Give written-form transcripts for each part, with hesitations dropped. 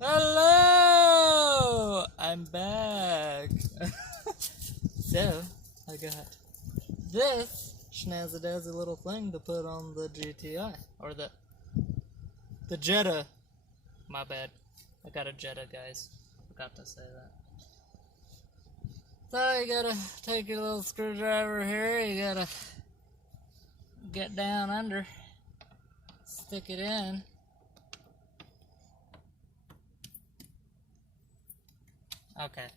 Hello! I'm back. So, I got this snazzy-dazzy little thing to put on the GTI. Or the Jetta. My bad. I got a Jetta, guys. Forgot to say that. So, you gotta take your little screwdriver here. You gotta get down under. Stick it in. Okay.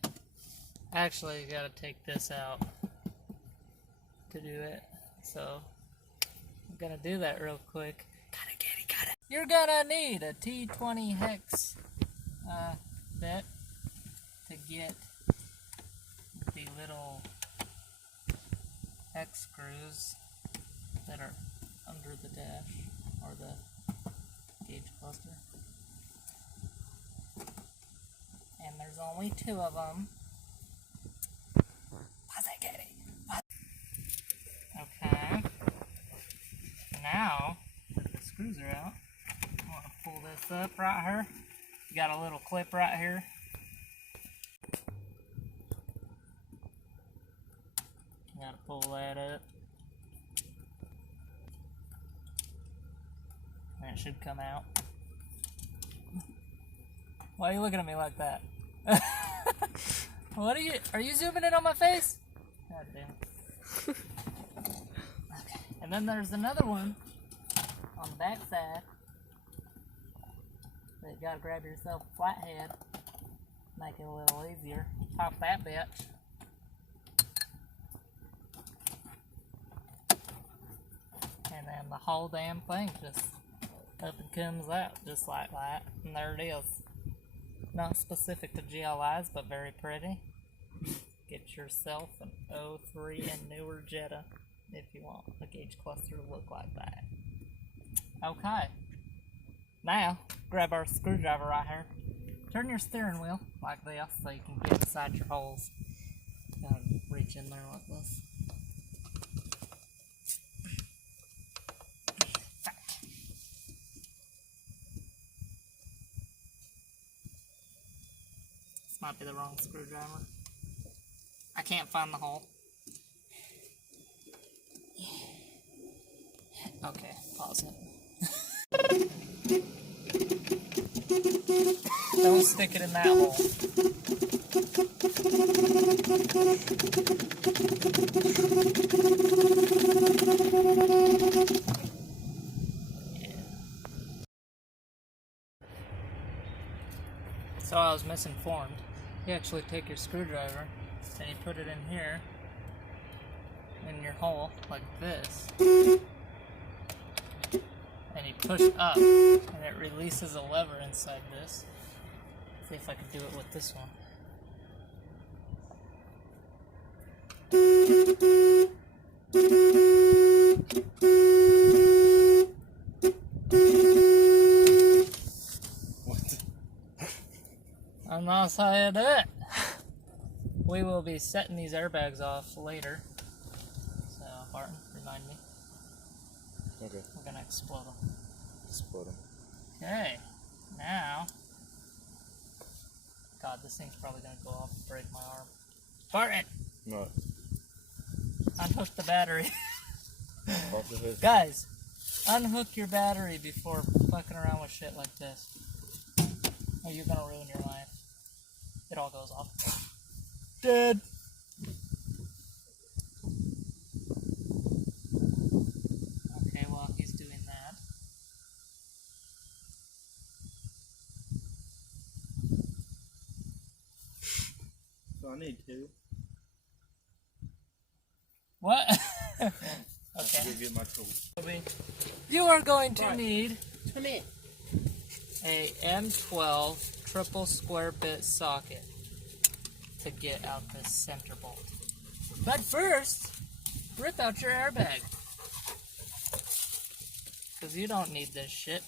Actually, you gotta take this out to do it. So, I'm gonna do that real quick. You're gonna need a T20 hex bit to get the little hex screws that are under the dash or the gauge cluster. And there's only 2 of them. Okay. Now that the screws are out, I'm going to pull this up right here. You got a little clip right here. You got to pull that up. And it should come out. Why are you looking at me like that? What are you zooming in on my face? God damn. Okay. And then there's another one on the back side. So you gotta grab yourself a flathead, make it a little easier. Pop that bitch. And then the whole damn thing just up and comes out just like that. And there it is. Not specific to GLIs, but very pretty. Get yourself an 03 and newer Jetta if you want a gauge cluster to look like that. Okay. Now, grab our screwdriver right here. Turn your steering wheel like this so you can get inside your holes. Gotta reach in there like this. Might be the wrong screwdriver. I can't find the hole. Okay, pause it. Don't stick it in that hole. Yeah. So I was misinformed. You actually take your screwdriver and you put it in here, in your hole, like this, and you push up, and it releases a lever inside this. See if I can do it with this one. And that's how you do it. We will be setting these airbags off later. So, Barton, remind me. Okay. We're gonna explode them. Explode them. Okay. Now. God, this thing's probably gonna go off and break my arm. Barton! What? Unhook the battery. Off the hood. Guys, unhook your battery before fucking around with shit like this. Or you're gonna ruin your life. It all goes off. Dead. Okay, while he's doing that. So I need 2. What? I Okay. have to go get my tools. You are going to need Come in. a M12 triple square bit socket to get out this center bolt. But first, rip out your airbag. Because you don't need this shit.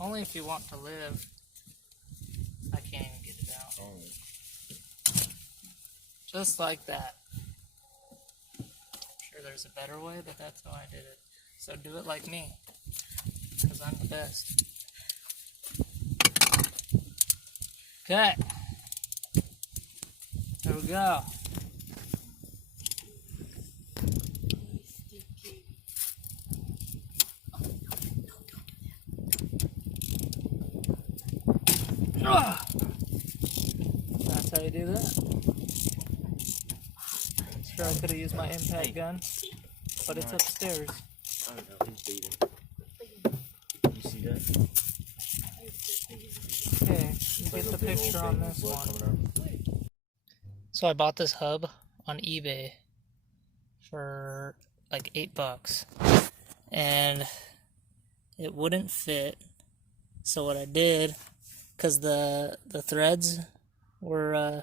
Only if you want to live. I can't even get it out. Oh. Just like that. I'm sure there's a better way, but that's how I did it. So do it like me. Because I'm the best. Okay. There we go. That's how you do that. Sure, I could have used my impact gun, but it's upstairs. I don't know, he's beating. You see that? Okay, you get the picture on this one. So I bought this hub on eBay for like $8, and it wouldn't fit. So what I did, because the threads were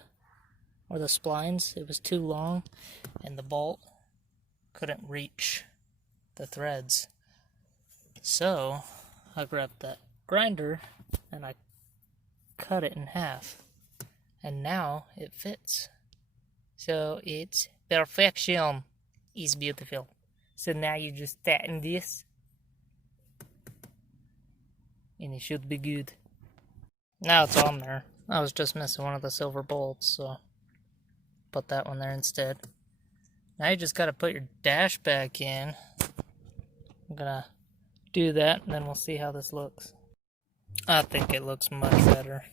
or the splines, it was too long, and the bolt couldn't reach the threads. So I grabbed that grinder and I cut it in half, and now it fits. So it's perfection. It's beautiful. So now you just tighten this, and it should be good. Now it's on there. I was just missing one of the silver bolts, so put that one there instead. Now you just gotta put your dash back in. I'm gonna do that, and then we'll see how this looks. I think it looks much better.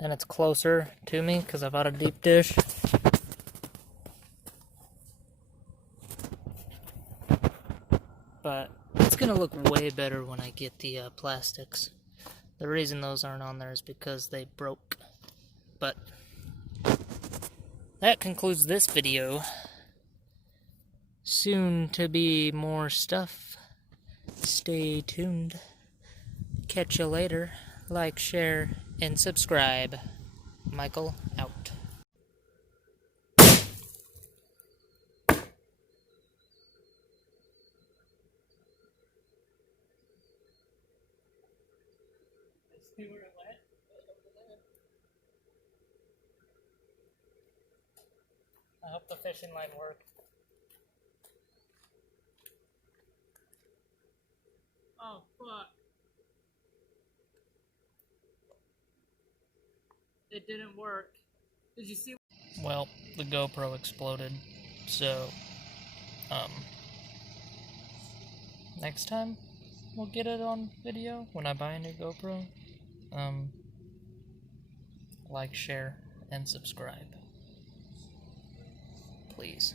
And it's closer to me because I bought a deep dish. But it's gonna look way better when I get the plastics. The reason those aren't on there is because they broke. But that concludes this video. Soon to be more stuff. Stay tuned. Catch you later. Like, share, and subscribe. Michael out. I hope the fishing line worked. Oh, fuck. It didn't work. Did you see? Well, the GoPro exploded, so, next time we'll get it on video when I buy a new GoPro. Like, share, and subscribe. Please.